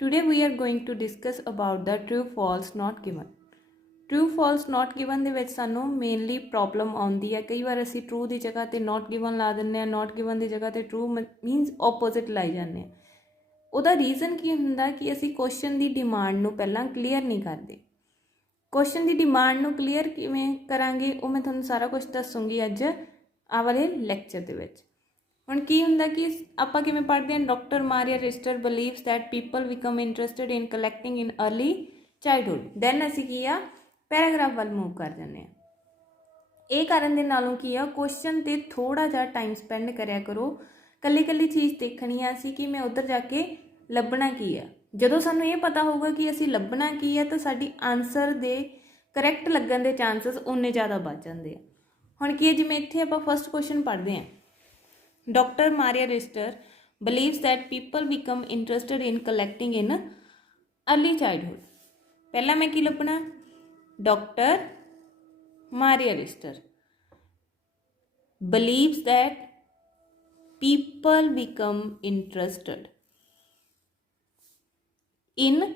Today we are going to discuss about the true false not given. True false not given ਦੇ ਵਿੱਚ ਸਾਨੂੰ mainly problem ਆਉਂਦੀ ਹੈ। ਕਈ ਵਾਰ ਅਸੀਂ ਟਰੂ ਦੀ ਜਗ੍ਹਾ ਤੇ not given ਲਾ ਦਿੰਦੇ ਹਾਂ, not given ਦੀ ਜਗ੍ਹਾ ਤੇ true ਮੀਨਸ ਆਪੋਜ਼ਿਟ ਲਾਈ ਜਾਂਦੇ ਹਾਂ। ਉਹਦਾ ਰੀਜ਼ਨ ਕੀ ਹੁੰਦਾ ਕਿ ਅਸੀਂ ਕੁਐਸਚਨ ਦੀ ਡਿਮਾਂਡ ਨੂੰ ਪਹਿਲਾਂ ਕਲੀਅਰ ਨਹੀਂ ਕਰਦੇ। ਕੁਐਸਚਨ ਦੀ ਡਿਮਾਂਡ ਨੂੰ ਕਲੀਅਰ ਕਿਵੇਂ ਕਰਾਂਗੇ ਉਹ ਮੈਂ ਤੁਹਾਨੂੰ ਸਾਰਾ ਕੁਝ ਦੱਸੂੰਗੀ ਅੱਜ ਆਹ ਵਾਲੇ ਲੈਕਚਰ ਦੇ ਵਿੱਚ। ਹੁਣ ਕੀ ਹੁੰਦਾ ਕਿ ਆਪਾਂ ਕਿਵੇਂ ਪੜ੍ਹਦੇ ਹਾਂ, doctor Maria Rister believes that people become interested in collecting in early childhood. Then ਅਸੀਂ ਕੀ ਆ ਪੈਰਾਗ੍ਰਾਫ ਵੱਲ ਮੂਵ ਕਰ ਜਾਂਦੇ ਹਾਂ। ਇਹ ਕਰਨ ਦੇ ਨਾਲੋਂ ਕੀ ਆ ਕੁਐਸਚਨ 'ਤੇ ਥੋੜ੍ਹਾ ਜਿਹਾ ਟਾਈਮ ਸਪੈਂਡ ਕਰਿਆ ਕਰੋ। ਕੱਲੀ ਕੱਲੀ ਚੀਜ਼ ਦੇਖਣੀ ਆ ਅਸੀਂ ਕਿ ਮੈਂ ਉੱਧਰ ਜਾ ਕੇ ਲੱਭਣਾ ਕੀ ਆ। ਜਦੋਂ ਸਾਨੂੰ ਇਹ ਪਤਾ ਹੋਊਗਾ ਕਿ ਅਸੀਂ ਲੱਭਣਾ ਕੀ ਆ ਤਾਂ ਸਾਡੀ ਆਨਸਰ ਦੇ ਕਰੈਕਟ ਲੱਗਣ ਦੇ ਚਾਂਸਸ ਉਨੇ ਜ਼ਿਆਦਾ ਵੱਧ ਜਾਂਦੇ ਆ। ਹੁਣ ਕੀ ਹੈ, ਜਿਵੇਂ ਇੱਥੇ ਆਪਾਂ ਫਸਟ ਕੁਐਸਚਨ ਪੜ੍ਹਦੇ ਹਾਂ, doctor Maria Rister believes that people become interested in collecting in early childhood. ਪਹਿਲਾਂ ਮੈਂ ਕੀ ਲੱਭਣਾ, doctor Maria Rister believes that people become interested in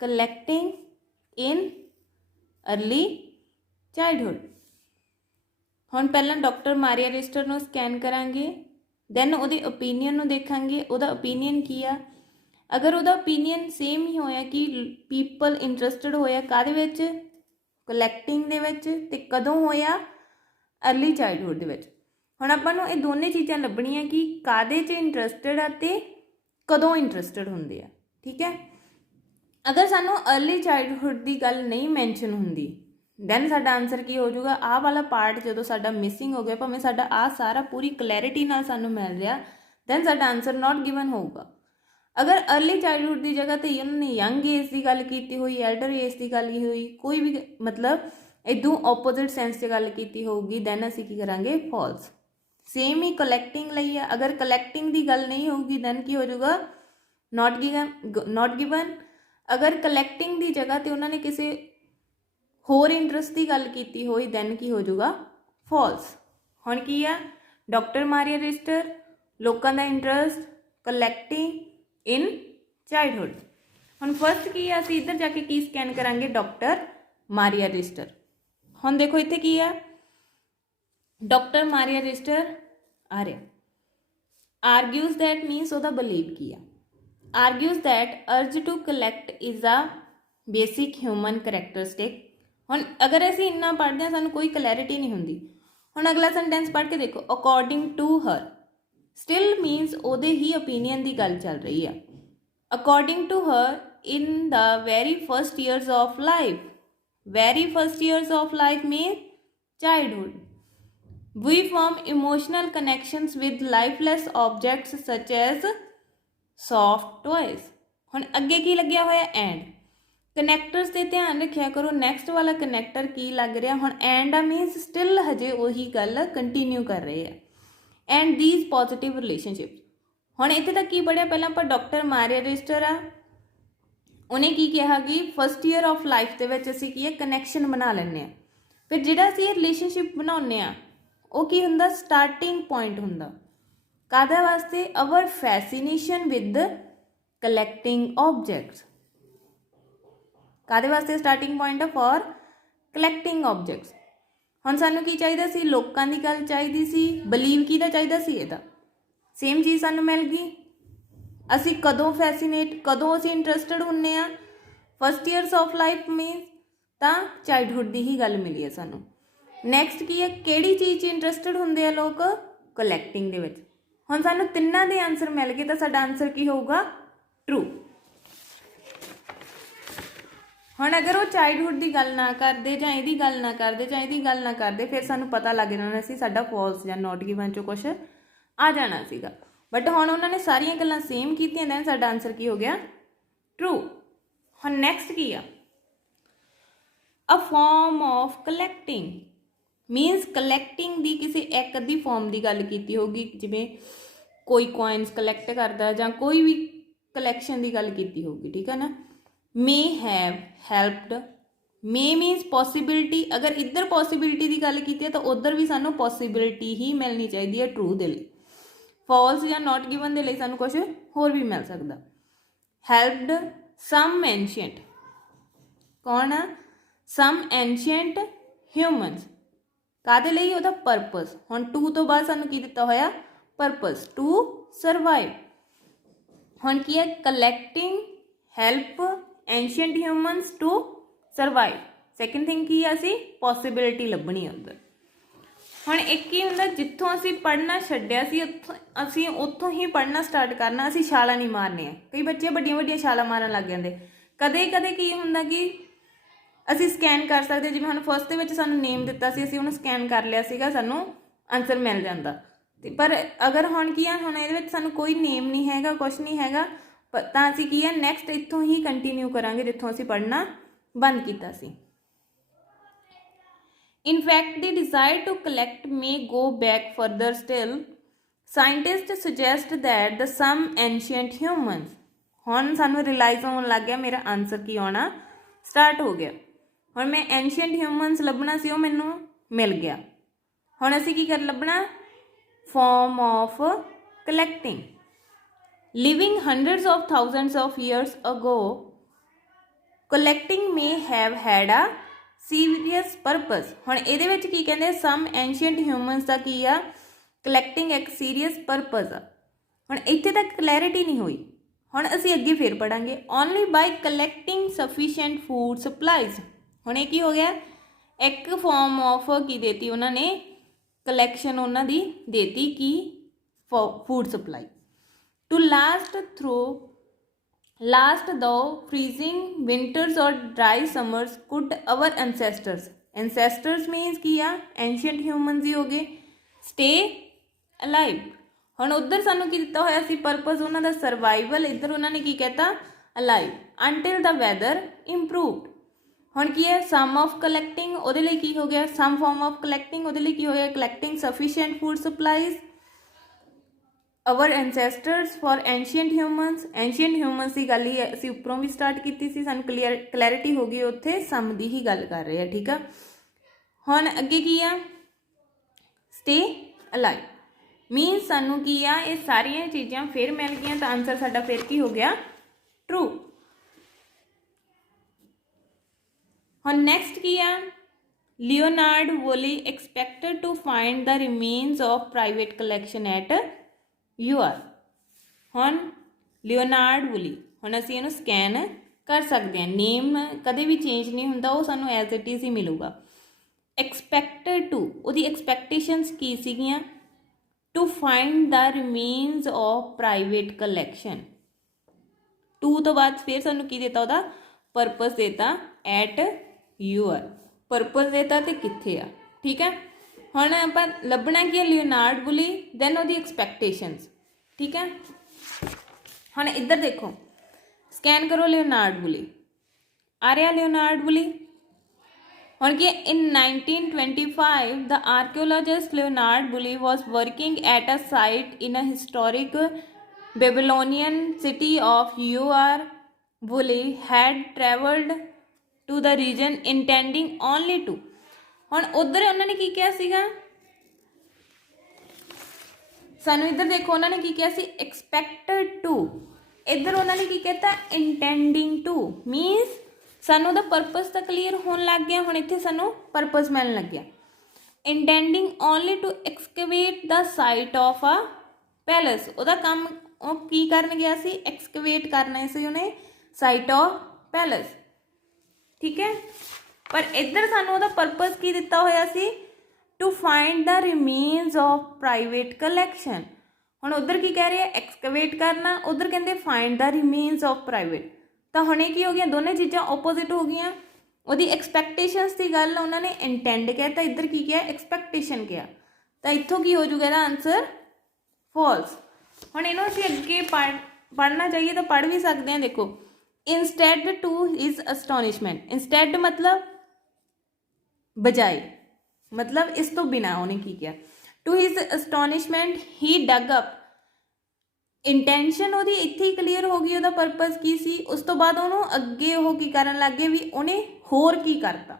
collecting in early childhood. ਹੁਣ ਪਹਿਲਾਂ ਡਾਕਟਰ ਮਾਰੀਆ ਰਿਸਟਰ ਨੂੰ ਸਕੈਨ ਕਰਾਂਗੇ, ਦੈਨ ਉਹਦੇ ਓਪੀਨੀਅਨ ਨੂੰ ਦੇਖਾਂਗੇ ਉਹਦਾ ਓਪੀਨੀਅਨ ਕੀ ਆ। ਅਗਰ ਉਹਦਾ ਓਪੀਨੀਅਨ ਸੇਮ ਹੀ ਹੋਇਆ ਕਿ ਪੀਪਲ ਇੰਟਰਸਟਿਡ ਹੋਇਆ ਕਾਹਦੇ ਵਿੱਚ, ਕਲੈਕਟਿੰਗ ਦੇ ਵਿੱਚ, ਅਤੇ ਕਦੋਂ ਹੋਇਆ अर्ਲੀ ਚਾਈਲਡਹੁੱਡ ਦੇ ਵਿੱਚ। ਹੁਣ ਆਪਾਂ ਨੂੰ ਇਹ ਦੋਨੇ ਚੀਜ਼ਾਂ ਲੱਭਣੀਆਂ ਕਿ ਕਾਹਦੇ 'ਚ ਇੰਟਰਸਟਿਡ ਆ ਅਤੇ ਕਦੋਂ ਇੰਟਰਸਟਿਡ ਹੁੰਦੇ ਆ। ਠੀਕ ਹੈ, ਅਗਰ ਸਾਨੂੰ अर्ਲੀ ਚਾਈਲਡਹੁੱਡ ਦੀ ਗੱਲ ਨਹੀਂ ਮੈਂਸ਼ਨ ਹੁੰਦੀ ਦੈਨ ਸਾਡਾ ਆਨਸਰ ਕੀ ਹੋ ਜਾਊਗਾ, ਆਹ ਵਾਲਾ ਪਾਰਟ ਜਦੋਂ ਸਾਡਾ ਮਿਸਿੰਗ ਹੋ ਗਿਆ, ਭਾਵੇਂ ਸਾਡਾ ਆਹ ਸਾਰਾ ਪੂਰੀ ਕਲੈਰਿਟੀ ਨਾਲ ਸਾਨੂੰ ਮਿਲ ਰਿਹਾ, ਦੈਨ ਸਾਡਾ ਆਨਸਰ ਨਾਟ ਗਿਵਨ ਹੋਊਗਾ। ਅਗਰ अर्ਲੀ ਚਾਈਲਡਹੁੱਡ ਦੀ ਜਗ੍ਹਾ 'ਤੇ ਉਹਨਾਂ ਨੇ ਯੰਗ ਏਜ ਦੀ ਗੱਲ ਕੀਤੀ ਹੋਈ, ਐਲਡਰ ਏਜ ਦੀ ਗੱਲ ਹੋਈ, ਕੋਈ ਵੀ ਮਤਲਬ ਇੱਦੋਂ ਆਪੋਜ਼ਿਟ ਸੈਂਸ 'ਚ ਗੱਲ ਕੀਤੀ ਹੋਊਗੀ, ਦੈਨ ਅਸੀਂ ਕੀ ਕਰਾਂਗੇ ਫਾਲਸ। ਸੇਮ ਹੀ ਕਲੈਕਟਿੰਗ ਲਈ ਆ, ਅਗਰ ਕਲੈਕਟਿੰਗ ਦੀ ਗੱਲ ਨਹੀਂ ਹੋਊਗੀ ਦੈਨ ਕੀ ਹੋ ਜਾਊਗਾ ਨਾਟ ਗਿਵਨ। ਅਗਰ ਕਲੈਕਟਿੰਗ ਦੀ ਜਗ੍ਹਾ 'ਤੇ ਉਹਨਾਂ ਨੇ ਕਿਸੇ ਹੋਰ ਇੰਟਰਸਟ ਦੀ ਗੱਲ ਕੀਤੀ ਹੋਈ ਦੈਨ ਕੀ ਹੋ ਜਾਊਗਾ ਫਾਲਸ। ਹੁਣ ਕੀ ਆ, ਡਾਕਟਰ ਮਾਰੀਆ ਰਿਸਟਰ ਲੋਕਾਂ ਦਾ ਇੰਟਰਸਟ ਕਲੈਕਟਿੰਗ ਇਨ ਚਾਈਲਡਹੁੱਡ। ਹੁਣ ਫਸਟ ਕੀ ਆ, ਅਸੀਂ ਇੱਧਰ ਜਾ ਕੇ ਕੀ ਸਕੈਨ ਕਰਾਂਗੇ, ਡਾਕਟਰ ਮਾਰੀਆ ਰਿਸਟਰ। ਹੁਣ ਦੇਖੋ ਇੱਥੇ ਕੀ ਆ, ਡਾਕਟਰ ਮਾਰੀਆ ਰਿਸਟਰ ਆ ਰਿਹਾ, ਆਰਗਿਊਜ਼ ਦੈਟ ਮੀਨਸ ਉਹਦਾ ਬਲੀਵ ਕੀ ਆ, argues that urge to collect is a basic human characteristic. ਹੁਣ ਅਗਰ ਅਸੀਂ ਇੰਨਾ ਪੜ੍ਹਦੇ ਹਾਂ ਸਾਨੂੰ ਕੋਈ ਕਲੈਰਿਟੀ ਨਹੀਂ ਹੁੰਦੀ। ਹੁਣ ਅਗਲਾ ਸੈਂਟੈਂਸ ਪੜ੍ਹ ਕੇ ਦੇਖੋ, according to her, still means ਉਹਦੇ ਹੀ ਓਪੀਨੀਅਨ ਦੀ ਗੱਲ ਚੱਲ ਰਹੀ ਆ। According to her in the very first years of life, very first years of life mean childhood, we form emotional connections with lifeless objects such as soft toys। ਹੁਣ ਅੱਗੇ ਕੀ ਲੱਗਿਆ ਹੋਇਆ ਐਂਡ, ਕਨੈਕਟਰਸ 'ਤੇ ਧਿਆਨ ਰੱਖਿਆ ਕਰੋ, ਨੈਕਸਟ ਵਾਲਾ ਕਨੈਕਟਰ ਕੀ ਲੱਗ ਰਿਹਾ। ਹੁਣ ਐਂਡ ਆ ਮੀਨਸ ਸਟਿਲ ਹਜੇ ਉਹੀ ਗੱਲ ਕੰਟੀਨਿਊ ਕਰ ਰਹੇ ਆ। And these positive relationship. ਹੁਣ ਇੱਥੇ ਤੱਕ ਕੀ ਪੜ੍ਹਿਆ, ਪਹਿਲਾਂ ਆਪਾਂ ਡਾਕਟਰ ਮਾਰੀਆ ਰਿਸਟਰ ਆ, ਉਹਨੇ ਕੀ ਕਿਹਾ ਕਿ ਫਸਟ ਈਅਰ ਆਫ ਲਾਈਫ ਦੇ ਵਿੱਚ ਅਸੀਂ ਕੀ ਹੈ ਕਨੈਕਸ਼ਨ ਬਣਾ ਲੈਂਦੇ ਹਾਂ। ਫਿਰ ਜਿਹੜਾ ਅਸੀਂ ਇਹ ਰਿਲੇਸ਼ਨਸ਼ਿਪ ਬਣਾਉਂਦੇ ਹਾਂ ਉਹ ਕੀ ਹੁੰਦਾ, ਸਟਾਰਟਿੰਗ ਪੁਆਇੰਟ ਹੁੰਦਾ ਕਾਹਦੇ ਵਾਸਤੇ, ਅਵਰ ਫੈਸੀਨੇਸ਼ਨ ਵਿਦ ਕਲੈਕਟਿੰਗ ਆਬਜੈਕਟਸ। ਕਾਹਦੇ ਵਾਸਤੇ ਸਟਾਰਟਿੰਗ ਪੁਆਇੰਟ ਆ, ਫॉर ਕਲੈਕਟਿੰਗ ਆਬਜੈਕਟਸ। ਹੁਣ ਸਾਨੂੰ ਕੀ ਚਾਹੀਦਾ ਸੀ, ਲੋਕਾਂ ਦੀ ਗੱਲ ਚਾਹੀਦੀ ਸੀ, ਬਲੀਵ ਕਿਹਦਾ ਚਾਹੀਦਾ ਸੀ, ਇਹਦਾ। ਸੇਮ ਚੀਜ਼ ਸਾਨੂੰ ਮਿਲ ਗਈ। ਅਸੀਂ ਕਦੋਂ ਫੈਸੀਨੇਟ, ਕਦੋਂ ਅਸੀਂ ਇੰਟਰਸਟਿਡ ਹੁੰਦੇ ਹਾਂ, first years of life means ਤਾਂ ਚਾਈਲਡਹੁੱਡ ਦੀ ਹੀ ਗੱਲ ਮਿਲੀ ਹੈ ਸਾਨੂੰ। ਨੈਕਸਟ ਕੀ ਹੈ, ਕਿਹੜੀ ਚੀਜ਼ 'ਚ ਇੰਟਰਸਟਿਡ ਹੁੰਦੇ ਆ ਲੋਕ, ਕਲੈਕਟਿੰਗ ਦੇ ਵਿੱਚ। ਹੁਣ ਸਾਨੂੰ ਤਿੰਨਾਂ ਦੇ ਆਨਸਰ ਮਿਲ ਗਏ ਤਾਂ ਸਾਡਾ ਆਨਸਰ ਕੀ ਹੋਊਗਾ, ਟਰੂ। ਹੁਣ ਅਗਰ ਉਹ ਚਾਈਲਡਹੁੱਡ ਦੀ ਗੱਲ ਨਾ ਕਰਦੇ ਜਾਂ ਇਹਦੀ ਗੱਲ ਨਾ ਕਰਦੇ ਜਾਂ ਇਹਦੀ ਗੱਲ ਨਾ ਕਰਦੇ ਫਿਰ ਸਾਨੂੰ ਪਤਾ ਲੱਗ ਜਾਣਾ ਸੀ ਸਾਡਾ ਫਾਲਸ ਜਾਂ ਨਾਟ ਗਿਵਨ 'ਚੋਂ ਕੁਛ ਆ ਜਾਣਾ ਸੀਗਾ। ਬਟ ਹੁਣ ਉਹਨਾਂ ਨੇ ਸਾਰੀਆਂ ਗੱਲਾਂ ਸੇਮ ਕੀਤੀਆਂ ਦੈਨ ਸਾਡਾ ਆਨਸਰ ਕੀ ਹੋ ਗਿਆ, ਟਰੂ। ਹੁਣ ਨੈਕਸਟ ਕੀ ਆ, a form of collecting means collecting ਦੀ ਕਿਸੇ ਇੱਕ ਅੱਧੀ ਫਾਰਮ ਦੀ ਗੱਲ ਕੀਤੀ ਹੋਊਗੀ, ਜਿਵੇਂ ਕੋਈ ਕੋਇਨਸ ਕਲੈਕਟ ਕਰਦਾ ਜਾਂ ਕੋਈ ਵੀ ਕਲੈਕਸ਼ਨ ਦੀ ਗੱਲ ਕੀਤੀ ਹੋਊਗੀ। ਠੀਕ ਹੈ ਨਾ, may have helped, may means possibility। ਅਗਰ ਇੱਧਰ ਪੋਸੀਬਿਲਿਟੀ ਦੀ ਗੱਲ ਕੀਤੀ ਹੈ ਤਾਂ ਉੱਧਰ ਵੀ ਸਾਨੂੰ ਪੋਸੀਬਿਲਿਟੀ ਹੀ ਮਿਲਣੀ ਚਾਹੀਦੀ ਹੈ ਟਰੂ ਦੇ ਲਈ। ਫਾਲਸ ਜਾਂ ਨਾਟ ਗਿਵਨ ਦੇ ਲਈ ਸਾਨੂੰ ਕੁਝ ਹੋਰ ਵੀ ਮਿਲ ਸਕਦਾ। ਹੈਲਪਡ ਸਮ ਐਂਸ਼ੀਐਂਟ, ਕੌਣ ਆ? ਸਮ ਐਂਸ਼ੀਐਂਟ ਹਿਊਮਨਸ। ਕਾਹਦੇ ਲਈ? ਉਹਦਾ ਪਰਪਸ। ਹੁਣ ਟੂ ਤੋਂ ਬਾਅਦ ਸਾਨੂੰ ਕੀ ਦਿੱਤਾ ਹੋਇਆ? Purpose, to survive. ਹੁਣ ਕੀ ਹੈ? Collecting help ancient humans to survive. Second thing ਕੀ ਆ? ਅਸੀਂ ਪੋਸੀਬਿਲਿਟੀ ਲੱਭਣੀ ਆ ਉੱਧਰ। ਹੁਣ ਇੱਕ ਕੀ ਹੁੰਦਾ, ਜਿੱਥੋਂ ਅਸੀਂ ਪੜ੍ਹਨਾ ਛੱਡਿਆ ਸੀ ਅਸੀਂ ਉੱਥੋਂ ਹੀ ਪੜ੍ਹਨਾ ਸਟਾਰਟ ਕਰਨਾ, ਅਸੀਂ ਛਾਲਾਂ ਨਹੀਂ ਮਾਰਨੀਆਂ। ਕਈ ਬੱਚੇ ਵੱਡੀਆਂ ਵੱਡੀਆਂ ਛਾਲਾਂ ਮਾਰਨ ਲੱਗ ਜਾਂਦੇ। ਕਦੇ ਕਦੇ ਕੀ ਹੁੰਦਾ ਕਿ ਅਸੀਂ ਸਕੈਨ ਕਰ ਸਕਦੇ, ਜਿਵੇਂ ਹੁਣ ਫਸਟ ਦੇ ਵਿੱਚ ਸਾਨੂੰ ਨੇਮ ਦਿੱਤਾ ਸੀ, ਅਸੀਂ ਉਹਨੂੰ ਸਕੈਨ ਕਰ ਲਿਆ ਸੀਗਾ, ਸਾਨੂੰ ਆਨਸਰ ਮਿਲ ਜਾਂਦਾ। ਤੇ ਪਰ ਅਗਰ ਹੁਣ ਕੀ ਆ, ਹੁਣ ਇਹਦੇ ਵਿੱਚ ਸਾਨੂੰ ਕੋਈ ਨੇਮ ਨਹੀਂ ਹੈਗਾ, ਕੁਛ ਨਹੀਂ ਹੈਗਾ, ਤਾਂ ਅਸੀਂ ਕੀ ਆ ਨੈਕਸਟ ਇੱਥੋਂ ਹੀ ਕੰਟੀਨਿਊ ਕਰਾਂਗੇ ਜਿੱਥੋਂ ਅਸੀਂ ਪੜ੍ਹਨਾ ਬੰਦ ਕੀਤਾ ਸੀ। In fact, the desire to collect may go back further still. Scientists suggest that the some ancient humans, ਹੁਣ ਸਾਨੂੰ ਰਿਲਾਈਜ਼ ਹੋਣ ਲੱਗ ਗਿਆ ਮੇਰਾ ਆਨਸਰ ਕੀ ਆਉਣਾ ਸਟਾਰਟ ਹੋ ਗਿਆ। ਹੁਣ ਮੈਂ ਐਂਸ਼ੀਐਂਟ ਹਿਊਮਨਸ ਲੱਭਣਾ ਸੀ, ਉਹ ਮੈਨੂੰ ਮਿਲ ਗਿਆ। ਹੁਣ ਅਸੀਂ ਕੀ ਕਰ ਲੱਭਣਾ? ਫॉर्म of collecting. Living hundreds of thousands of years ago, collecting may have had a serious purpose. ਹੁਣ ਇਹਦੇ ਵਿੱਚ ਕੀ ਕਹਿੰਦੇ? ਸਮ ਐਂਸ਼ੀਐਂਟ ਹਿਊਮਨਸ ਦਾ ਕੀ ਆ? ਕਲੈਕਟਿੰਗ ਇੱਕ ਸੀਰੀਅਸ ਪਰਪਸ ਆ। ਹੁਣ ਇੱਥੇ ਤੱਕ ਕਲੈਰਿਟੀ ਨਹੀਂ ਹੋਈ, ਹੁਣ ਅਸੀਂ ਅੱਗੇ ਫਿਰ ਪੜਾਂਗੇ। ਓਨਲੀ ਬਾਈ ਕਲੈਕਟਿੰਗ ਸਫੀਸ਼ੀਐਂਟ ਫੂਡ ਸਪਲਾਈਜ਼। ਹੁਣ ਇਹ ਕੀ ਹੋ ਗਿਆ? ਇੱਕ ਫॉर्म ਆਫ ਕੀ ਦੇਤੀ ਉਹਨਾਂ ਨੇ? ਕਲੈਕਸ਼ਨ ਉਹਨਾਂ ਦੀ ਦੇਤੀ ਕੀ? Food supply. To last though freezing winters or dry summers could our ancestors means ਕੀ ਆ? ancient humans ਹੀ ਹੋ ਗਏ। stay alive। ਹੁਣ ਉੱਧਰ ਸਾਨੂੰ ਕੀ ਦਿੱਤਾ ਹੋਇਆ ਸੀ? ਪਰਪਸ ਉਹਨਾਂ ਦਾ ਸਰਵਾਈਵਲ। ਇੱਧਰ ਉਹਨਾਂ ਨੇ ਕੀ ਕਹਿਤਾ? alive until the weather improved। ਹੁਣ ਕੀ ਹੈ? ਸਮ ਆਫ ਕਲੈਕਟਿੰਗ, ਉਹਦੇ ਲਈ ਕੀ ਹੋ ਗਿਆ? ਸਮ ਫॉर्म ਆਫ ਕਲੈਕਟਿੰਗ, ਉਹਦੇ ਲਈ ਕੀ ਹੋ ਗਿਆ? Collecting sufficient food supplies. our ancestors for ancient humans, ancient humans ਦੀ ਗੱਲ ਹੀ ਅਸੀਂ ਉੱਪਰੋਂ ਵੀ ਸਟਾਰਟ ਕੀਤੀ ਸੀ, ਸਾਨੂੰ ਕਲੈਰਿਟੀ ਹੋ ਗਈ ਉੱਥੇ ਸਮ ਦੀ ਹੀ ਗੱਲ ਕਰ ਰਹੇ ਆ। ਠੀਕ ਆ, ਹੁਣ ਅੱਗੇ ਕੀ ਆ? stay alive ਮੀਨਸ ਸਾਨੂੰ ਕੀ ਆ? ਇਹ ਸਾਰੀਆਂ ਚੀਜ਼ਾਂ ਫਿਰ ਮਿਲ ਗਈਆਂ ਤਾਂ ਆਨਸਰ ਸਾਡਾ ਫਿਰ ਕੀ ਹੋ ਗਿਆ? ਟਰੂ। ਹੁਣ ਨੈਕਸਟ ਕੀ ਆ? Leonard ਵੋਲੀ expected to find the remains of private collection at UR। ਹੁਣ ਲਿਓਨਾਰਡ ਵੋਲੀ, ਹੁਣ ਅਸੀਂ ਇਹਨੂੰ ਸਕੈਨ ਕਰ ਸਕਦੇ ਹਾਂ। ਨੇਮ ਕਦੇ ਵੀ ਚੇਂਜ ਨਹੀਂ ਹੁੰਦਾ, ਉਹ ਸਾਨੂੰ ਐਜ਼ ਇਟ ਇਜ਼ ਹੀ ਮਿਲੂਗਾ। ਐਕਸਪੈਕਟਡ ਟੂ, ਉਹਦੀ ਐਕਸਪੈਕਟੇਸ਼ਨਸ ਕੀ ਸੀਗੀਆਂ? To find the remains of private collection. To ਤੋਂ ਬਾਅਦ ਫਿਰ ਸਾਨੂੰ ਕੀ ਦਿੱਤਾ? ਉਹਦਾ ਪਰਪਸ ਦਿੱਤਾ ਐਟ UR। ਪਰਪਸ ਦਿੱਤਾ ਤੇ ਕਿੱਥੇ ਆ। ਠੀਕ ਹੈ, ਹੁਣ ਆਪਾਂ ਲੱਭਣਾ ਕੀ ਹੈ? ਲਿਓਨਾਰਡ ਵੋਲੀ, ਦੈਨ ਉਹਦੀ ਐਕਸਪੈਕਟੇਸ਼ਨਸ। ਠੀਕ ਹੈ, ਹੁਣ ਇੱਧਰ ਦੇਖੋ, ਸਕੈਨ ਕਰੋ ਲਿਓਨਾਰਡ ਵੋਲੀ, ਆ ਰਿਹਾ ਲਿਓਨਾਰਡ ਵੋਲੀ। ਹੁਣ ਕੀ? In 1925 the archaeologist Leonard Woolley was working at a site in a historic Babylonian city of UR। Woolley had travelled to the region intending only to. ਹੁਣ ਉੱਧਰ ਉਹਨਾਂ ਨੇ ਕੀ ਕਿਹਾ ਸੀਗਾ? ਸਾਨੂੰ ਇੱਧਰ ਦੇਖੋ, ਉਹਨਾਂ ਨੇ ਕੀ ਕਿਹਾ ਸੀ? Expected to. ਇੱਧਰ ਉਹਨਾਂ ਨੇ ਕੀ ਕਹਿਤਾ? ਇੰਟੈਂਡਿੰਗ ਟੂ। ਮੀਨਸ ਸਾਨੂੰ ਉਹਦਾ ਪਰਪਸ ਤਾਂ ਕਲੀਅਰ ਹੋਣ ਲੱਗ ਗਿਆ। ਹੁਣ ਇੱਥੇ ਸਾਨੂੰ ਪਰਪਸ ਮਿਲਣ ਲੱਗਿਆ। Intending only to excavate the site of a palace. ਉਹਦਾ ਕੰਮ ਉਹ ਕੀ ਕਰਨ ਗਿਆ ਸੀ? ਐਕਸਕੇਵੇਟ ਕਰਨਾ ਸੀ ਉਹਨੇ ਸਾਈਟ ਆਫ ਪੈਲਸ। ਠੀਕ ਹੈ, ਪਰ ਇੱਧਰ ਸਾਨੂੰ ਉਹਦਾ ਪਰਪਸ ਕੀ ਦਿੱਤਾ ਹੋਇਆ ਸੀ? To find the remains of private collection. ਹੁਣ ਉੱਧਰ ਕੀ ਕਹਿ ਰਹੇ ਆ? ਐਕਸਕੇਵੇਟ ਕਰਨਾ, ਉੱਧਰ ਕਹਿੰਦੇ find the remains of private. ਤਾਂ ਹੁਣ ਇਹ ਕੀ ਹੋ ਗਈਆਂ? ਦੋਨੇ ਚੀਜ਼ਾਂ ਓਪੋਜ਼ਿਟ ਹੋ ਗਈਆਂ। ਉਹਦੀ ਐਕਸਪੈਕਟੇਸ਼ਨਸ ਦੀ ਗੱਲ ਉਹਨਾਂ ਨੇ ਇੰਟੈਂਡ ਕਿਹਾ, ਤਾਂ ਇੱਧਰ ਕੀ ਕਿਹਾ? ਐਕਸਪੈਕਟੇਸ਼ਨ ਕਿਹਾ। ਤਾਂ ਇੱਥੋਂ ਕੀ ਹੋ ਜੂਗਾ ਇਹਦਾ ਆਨਸਰ? ਫਾਲਸ। ਹੁਣ ਇਹਨੂੰ ਅਸੀਂ ਅੱਗੇ ਪੜ੍ਹਨਾ ਚਾਹੀਏ ਤਾਂ ਪੜ੍ਹ ਵੀ ਸਕਦੇ ਹਾਂ। ਦੇਖੋ, instead to his astonishment. Instead ਮਤਲਬ ਬਜਾਏ, ਮਤਲਬ ਇਸ ਤੋਂ ਬਿਨਾਂ ਉਹਨੇ ਕੀ ਕਿਹਾ? To his astonishment he dug up. Intention ਉਹਦੀ ਇੱਥੇ ਹੀ ਕਲੀਅਰ ਹੋ ਗਈ, ਉਹਦਾ ਪਰਪਸ ਕੀ ਸੀ। ਉਸ ਤੋਂ ਬਾਅਦ ਉਹਨੂੰ ਅੱਗੇ ਉਹ ਕੀ ਕਰਨ ਲੱਗ ਗਏ ਵੀ ਉਹਨੇ ਹੋਰ ਕੀ ਕਰਤਾ,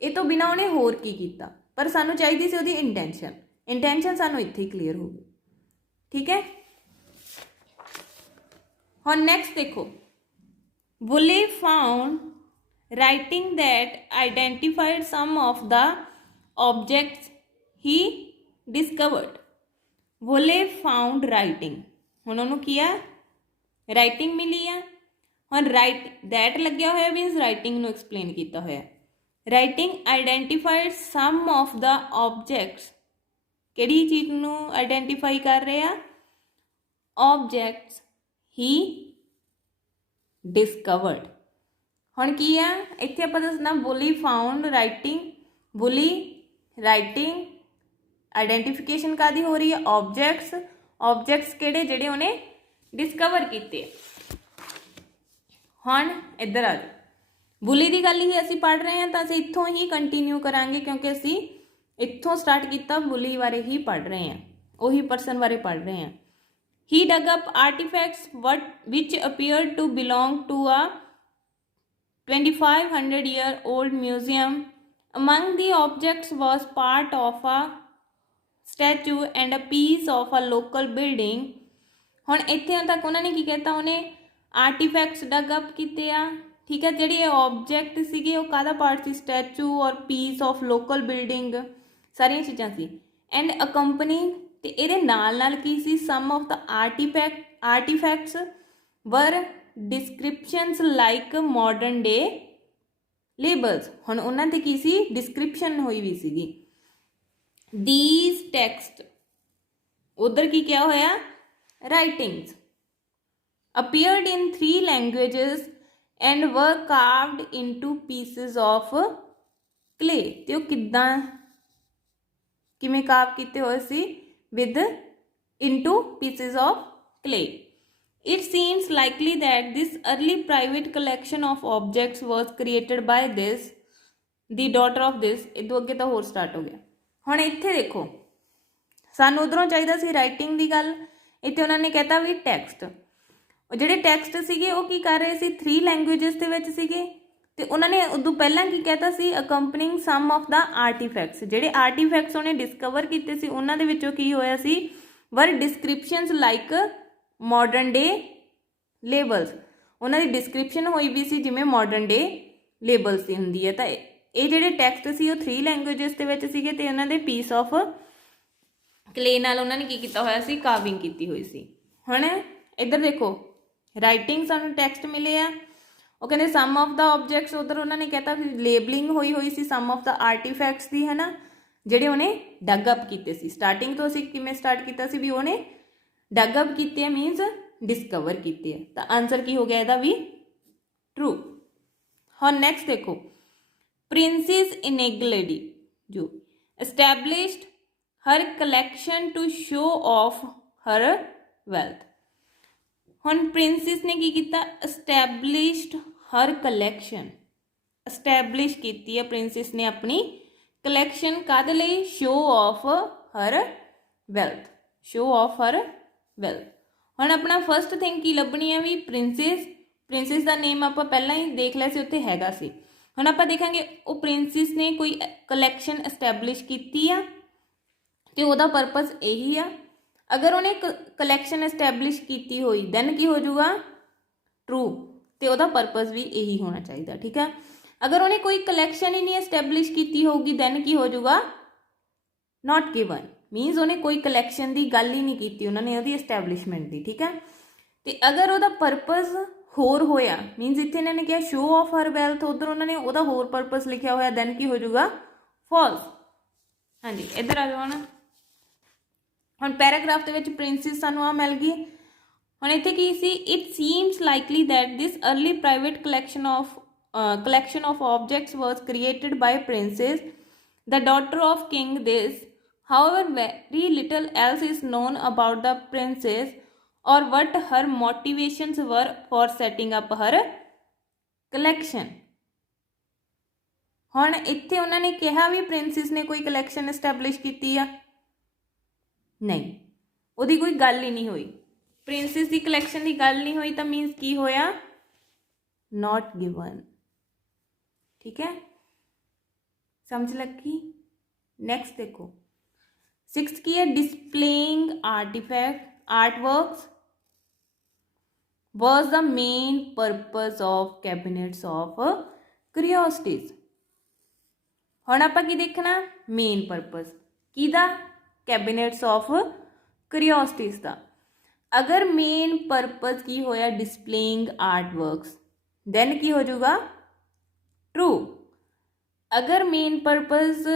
ਇਹ ਤੋਂ ਬਿਨਾਂ ਉਹਨੇ ਹੋਰ ਕੀ ਕੀਤਾ। ਪਰ ਸਾਨੂੰ ਚਾਹੀਦੀ ਸੀ ਉਹਦੀ ਇੰਟੈਂਸ਼ਨ। ਇੰਟੈਂਸ਼ਨ ਸਾਨੂੰ ਇੱਥੇ ਹੀ ਕਲੀਅਰ ਹੋ ਗਈ। ਠੀਕ ਹੈ, ਹੁਣ ਨੈਕਸਟ ਦੇਖੋ, Woolley found writing that identified some of the objects he discovered. Woolley found writing, ਹੁਣ ਉਹਨੂੰ ਕੀ ਆ ਰਾਈਟਿੰਗ ਮਿਲੀ ਆ। ਹੁਣ ਰਾਈਟ ਦੈਟ ਲੱਗਿਆ ਹੋਇਆ ਮੀਨਸ ਰਾਈਟਿੰਗ ਨੂੰ ਐਕਸਪਲੇਨ ਕੀਤਾ ਹੋਇਆ। Writing identified some of the objects, ਕਿਹੜੀ ਚੀਜ਼ ਨੂੰ ਆਈਡੈਂਟੀਫਾਈ ਕਰ ਰਹੇ ਆ? Objects he discovered. ਹੁਣ ਕੀ ਆ ਇੱਥੇ ਆਪਾਂ ਦੱਸਣਾ Woolley found writing, Woolley writing identification ਕਾਹਦੀ ਹੋ ਰਹੀ ਹੈ? ਆਬਜੈਕਟਸ। ਆਬਜੈਕਟਸ ਕਿਹੜੇ? ਜਿਹੜੇ ਉਹਨੇ ਡਿਸਕਵਰ ਕੀਤੇ। ਹੁਣ ਇੱਧਰ ਆ ਜਾਓ, ਵੁਲੀ ਦੀ ਗੱਲ ਹੀ ਅਸੀਂ ਪੜ੍ਹ ਰਹੇ ਹਾਂ ਤਾਂ ਅਸੀਂ ਇੱਥੋਂ ਹੀ ਕੰਟੀਨਿਊ ਕਰਾਂਗੇ ਕਿਉਂਕਿ ਅਸੀਂ ਇੱਥੋਂ ਸਟਾਰਟ ਕੀਤਾ, ਵੁਲੀ ਬਾਰੇ ਹੀ ਪੜ੍ਹ ਰਹੇ ਹਾਂ, ਉਹੀ ਪਰਸਨ ਬਾਰੇ ਪੜ੍ਹ ਰਹੇ ਹਾਂ। He dug up artifacts which appeared to belong to a 2500-year-old museum. Among the objects was part of a statue and a piece of a local building. ਹੁਣ ਇੱਥੇ ਤੱਕ ਉਹਨਾਂ ਨੇ ਕੀ ਕਹਿਤਾ? ਉਹਨੇ ਆਰਟੀਫੈਕਟਸ ਡਗ ਅਪ ਕੀਤੇ ਆ, ਠੀਕ ਹੈ। ਜਿਹੜੀ ਇਹ ਆਬਜੈਕਟ ਸੀਗੇ ਉਹ ਕਾਹਦਾ ਪਾਰਟ ਸੀ? ਸਟੈਚੂ ਔਰ ਪੀਸ ਆਫ ਲੋਕਲ ਬਿਲਡਿੰਗ, ਸਾਰੀਆਂ ਚੀਜ਼ਾਂ ਸੀ। ਐਂਡ ਅਕੰਪਨੀ, ਤੇ ਇਹਦੇ ਨਾਲ ਨਾਲ ਕੀ ਸੀ? ਸਮ ਆਫ ਦਾ ਆਰਟੀਫੈਕਟਸ ਵਰ ਡਿਸਕ੍ਰਿਪਸ਼ਨਸ ਲਾਈਕ ਮਾਡਰਨ ਡੇ ਲੇਬਲਸ। ਹੁਣ ਉਹਨਾਂ 'ਤੇ ਕੀ ਸੀ? ਡਿਸਕ੍ਰਿਪਸ਼ਨ ਹੋਈ ਵੀ ਸੀਗੀ। ਦੀਜ਼ ਟੈਕਸਟ, ਉਧਰ ਕੀ ਕਿਹਾ ਹੋਇਆ? Writings appeared in 3 languages and were carved into pieces of clay। ਤੇ ਉਹ ਕਿਵੇਂ ਕਾਰਵ ਕੀਤੇ ਹੋਏ ਸੀ? with into pieces of clay. It seems likely that this early private collection of objects was created by this, the daughter of this। ਇਦੋਂ ਅੱਗੇ ਤਾਂ ਹੋਰ start ਹੋ ਗਿਆ। ਹੁਣ ਇੱਥੇ ਦੇਖੋ, ਸਾਨੂੰ ਉਧਰੋਂ ਚਾਹੀਦਾ ਸੀ ਰਾਈਟਿੰਗ ਦੀ ਗੱਲ, ਇੱਥੇ ਉਹਨਾਂ ਨੇ ਕਹਿਤਾ ਵੀ ਟੈਕਸਟ। ਉਹ ਜਿਹੜੇ ਟੈਕਸਟ ਸੀਗੇ ਉਹ ਕੀ ਕਰ ਰਹੇ ਸੀ? 3 ਲੈਂਗੁਏਜਸ ਦੇ ਵਿੱਚ ਸੀਗੇ। ਤੇ ਉਹਨਾਂ ਨੇ ਉਦੋਂ ਪਹਿਲਾਂ ਕੀ ਕਹਿਤਾ ਸੀ? ਅਕੰਪਨਿੰਗ ਸਮ ਆਫ ਦਾ ਆਰਟੀਫੈਕਟਸ। ਜਿਹੜੇ ਆਰਟੀਫੈਕਟਸ ਉਹਨੇ ਡਿਸਕਵਰ ਕੀਤੇ ਸੀ ਉਹਨਾਂ ਦੇ ਵਿੱਚੋਂ ਕੀ ਹੋਇਆ ਸੀ? ਵਰ ਡਿਸਕ੍ਰਿਪਸ਼ਨਸ ਲਾਈਕ ਮਾਡਰਨ ਡੇ ਲੇਬਲਸ। ਉਹਨਾਂ ਦੀ ਡਿਸਕ੍ਰਿਪਸ਼ਨ ਹੋਈ ਵੀ ਸੀ ਜਿਵੇਂ ਮਾਡਰਨ ਡੇ ਲੇਬਲਸ ਦੀ ਹੁੰਦੀ ਹੈ। ਤਾਂ ਇਹ ਜਿਹੜੇ ਟੈਕਸਟ ਸੀ ਉਹ 3 ਲੈਂਗੁਏਜਸ ਦੇ ਵਿੱਚ ਸੀਗੇ ਤੇ ਉਹਨਾਂ ਦੇ ਪੀਸ ਆਫ ਕਲੇ ਨਾਲ ਉਹਨਾਂ ਨੇ ਕੀ ਕੀਤਾ ਹੋਇਆ ਸੀ? ਕਾਰਵਿੰਗ ਕੀਤੀ ਹੋਈ ਸੀ। ਹੁਣ ਇੱਧਰ ਦੇਖੋ, ਰਾਈਟਿੰਗ ਸਾਨੂੰ ਟੈਕਸਟ ਮਿਲੇ ਆ, ਉਹ ਕਹਿੰਦੇ ਸਮ ਆਫ ਦਾ ਆਬਜੈਕਟਸ, ਉਧਰ ਉਹਨਾਂ ਨੇ ਕਹਿਤਾ ਵੀ ਲੇਬਲਿੰਗ ਹੋਈ ਸੀ ਸਮ ਆਫ ਦਾ ਆਰਟੀਫੈਕਟਸ ਦੀ, ਹੈ ਨਾ, ਜਿਹੜੇ ਉਹਨੇ ਡਗ ਅਪ ਕੀਤੇ ਸੀ। ਸਟਾਰਟਿੰਗ ਤੋਂ ਅਸੀਂ ਕਿਵੇਂ ਸਟਾਰਟ ਕੀਤਾ ਸੀ? ਵੀ ਉਹਨੇ ਡਗ ਅਪ ਕੀਤੇ ਆ ਮੀਨਸ ਡਿਸਕਵਰ ਕੀਤੇ ਆ। ਤਾਂ ਆਨਸਰ ਕੀ ਹੋ ਗਿਆ ਇਹਦਾ? ਵੀ ਟਰੂ। ਹੁਣ ਨੈਕਸਟ ਦੇਖੋ, ਪ੍ਰਿੰਸੈਸ ਇਨੇਗਲੇਡੀ ਜੋ established her collection to show off her wealth. ਹੁਣ ਪ੍ਰਿੰਸੈਸ ਨੇ ਕੀ ਕੀਤਾ? ਐਸਟੈਬਲਿਸ਼ਡ ਹਰ ਕਲੈਕਸ਼ਨ, ਐਸਟੈਬਲਿਸ਼ ਕੀਤੀ ਹੈ ਪ੍ਰਿੰਸੈਸ ਨੇ ਆਪਣੀ ਕਲੈਕਸ਼ਨ। ਕਾਹਦੇ ਲਈ? Show off her wealth, show off her wealth. ਹੁਣ ਆਪਣਾ ਫਸਟ ਥਿੰਗ ਕੀ ਲੱਭਣੀ ਹੈ? ਵੀ ਪ੍ਰਿੰਸੈਸ, ਪ੍ਰਿੰਸੈਸ ਦਾ ਨੇਮ ਆਪਾਂ ਪਹਿਲਾਂ ਹੀ ਦੇਖ ਲਿਆ ਸੀ, ਉੱਥੇ ਹੈਗਾ ਸੀ। ਹੁਣ ਆਪਾਂ ਦੇਖਾਂਗੇ ਉਹ ਪ੍ਰਿੰਸੈਸ ਨੇ ਕੋਈ ਕਲੈਕਸ਼ਨ ਐਸਟੈਬਲਿਸ਼ ਕੀਤੀ ਆ ਤੇ ਉਹਦਾ ਪਰਪਸ ਇਹੀ ਆ। ਅਗਰ ਉਹਨੇ ਕਲੈਕਸ਼ਨ ਐਸਟੈਬਲਿਸ਼ ਕੀਤੀ ਹੋਈ ਦੈਨ ਕੀ ਹੋ ਜਾਊਗਾ? ਟਰੂ। ਤੇ ਉਹਦਾ ਪਰਪਸ ਵੀ ਇਹੀ ਹੋਣਾ ਚਾਹੀਦਾ, ਠੀਕ ਹੈ। ਅਗਰ ਉਹਨੇ ਕੋਈ ਕਲੈਕਸ਼ਨ ਹੀ ਨਹੀਂ ਐਸਟੈਬਲਿਸ਼ ਕੀਤੀ ਹੋਊਗੀ ਦੈਨ ਕੀ ਹੋ ਜਾਊਗਾ? ਨਾਟ ਗਿਵਨ, ਮੀਨਸ ਉਹਨੇ ਕੋਈ ਕਲੈਕਸ਼ਨ ਦੀ ਗੱਲ ਹੀ ਨਹੀਂ ਕੀਤੀ ਉਹਨਾਂ ਨੇ ਉਹਦੀ ਐਸਟੈਬਲਿਸ਼ਮੈਂਟ ਦੀ, ਠੀਕ ਹੈ। ਤੇ ਅਗਰ ਉਹਦਾ ਪਰਪਸ ਹੋਰ ਹੋਇਆ ਮੀਨਸ ਇੱਥੇ ਇਹਨਾਂ ਨੇ ਕਿਹਾ ਸ਼ੋ ਆਫ ਹਰ ਵੈਲਥ, ਉਧਰ ਉਹਨਾਂ ਨੇ ਉਹਦਾ ਹੋਰ ਪਰਪਸ ਲਿਖਿਆ ਹੋਇਆ ਦੈਨ ਕੀ ਹੋ ਜਾਊਗਾ? ਫਾਲਸ। ਹਾਂਜੀ ਇੱਧਰ ਆ ਜਾਓ। ਹੁਣ ਪੈਰਾਗ੍ਰਾਫ ਦੇ ਵਿੱਚ ਪ੍ਰਿੰਸੈਸ ਸਾਨੂੰ ਆ ਮਿਲ ਗਈ। ਹੁਣ ਇੱਥੇ ਕੀ ਸੀ? It seems likely that this early private collection of objects was created by princess the daughter of king this. However very little else is known about the princess or what her motivations were for setting up her collection. ਹੁਣ ਇੱਥੇ ਉਹਨਾਂ ਨੇ ਕਿਹਾ ਵੀ princess ਨੇ ਕੋਈ collection establish ਕੀਤੀ ਆ? ਨਹੀਂ, ਉਹਦੀ ਕੋਈ ਗੱਲ ਹੀ ਨਹੀਂ ਹੋਈ। ਪ੍ਰਿੰਸੈਸ ਦੀ ਕਲੈਕਸ਼ਨ ਦੀ ਗੱਲ ਨਹੀਂ ਹੋਈ ਤਾਂ ਮੀਨਸ ਕੀ ਹੋਇਆ? ਨॉट ਗਿਵਨ, ਠੀਕ ਹੈ। ਸਮਝ ਲੱਗੀ? ਨੈਕਸਟ ਦੇਖੋ 6th ਕੀ ਹੈ? ਡਿਸਪਲੇਇੰਗ ਆਰਟੀਫੈਕਟ ਆਰਟਵਰਕਸ was the main purpose of cabinets of curiosities। ਹੁਣ ਆਪਾਂ ਕੀ ਦੇਖਣਾ, ਮੇਨ ਪਰਪਸ ਕਿਹਦਾ, ਕੈਬਿਨੇਟਸ ਆਫ क्यूरियोसिटीज ਦਾ। अगर मेन परपज की होया डिस्पलेइंग आर्ट वर्क्स दैन की हो जाऊगा ट्रू। अगर मेन परपज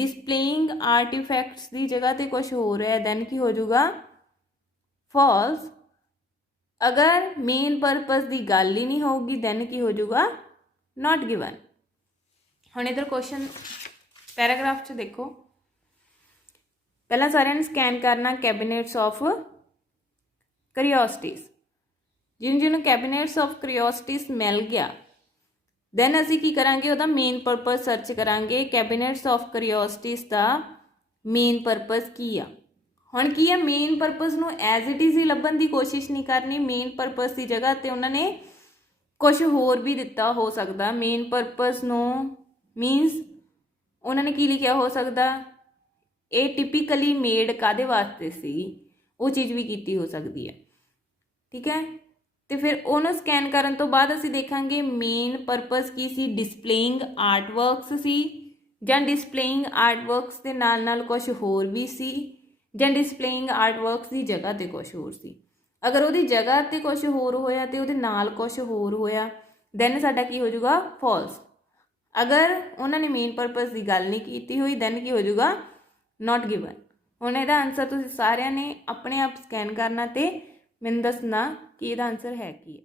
डिस्पलेइंग आर्टिफैक्ट्स की जगह ते कुछ हो रहा है दैन की हो जाऊगा फॉल्स। अगर मेन परपज की गल ही नहीं होगी दैन की हो जाऊगा नॉट गिवन। हुण इधर क्वेश्चन पैराग्राफ च देखो, पहला सारे ने स्कैन करना कैबिनेट्स ऑफ क्यूरियोसिटीज। जिन्होंने कैबिनेट्स ऑफ क्यूरियोसिटीज मिल गया दैन असी की करांगे, उहदा मेन परपज सर्च करांगे। कैबिनेट्स ऑफ क्यूरियोसिटीज का मेन परपज की आ। हुण की है, मेन परपज नूं एज इट इज़ ही लभण की कोशिश नहीं करनी। मेन परपज की जगह ते उन्होंने कुछ होर भी दिता हो सकता। मेन परपज नूं मीनस उन्होंने की लिखिया हो सकता, ये टिपिकली मेड कादे वास्ते सी, वो चीज़ भी की हो सकती है। ठीक है, तो फिर उन्होंने स्कैन करन तो बाद असी देखांगे मेन परपज की सी, डिस्पलेइंग आर्टवर्क्स सी जां डिस्पलेइंग आर्टवर्क्स के नाल नाल कुछ होर भी सी जां डिस्पलेइंग आर्टवर्क्स की जगह ते कुछ होर सी। अगर वो जगह ते कुछ होर होया ते उहदे नाल कुछ होर होया दैन साडा की हो जाऊगा फॉल्स। अगर उन्होंने मेन परपज की गल नहीं की हुई दैन की हो जाऊगा नॉट गिवन। हुण इहदा आंसर तुसीं सारिआं ने अपने आप स्कैन करना ते मैनूं दसना कि इहदा आंसर है की है।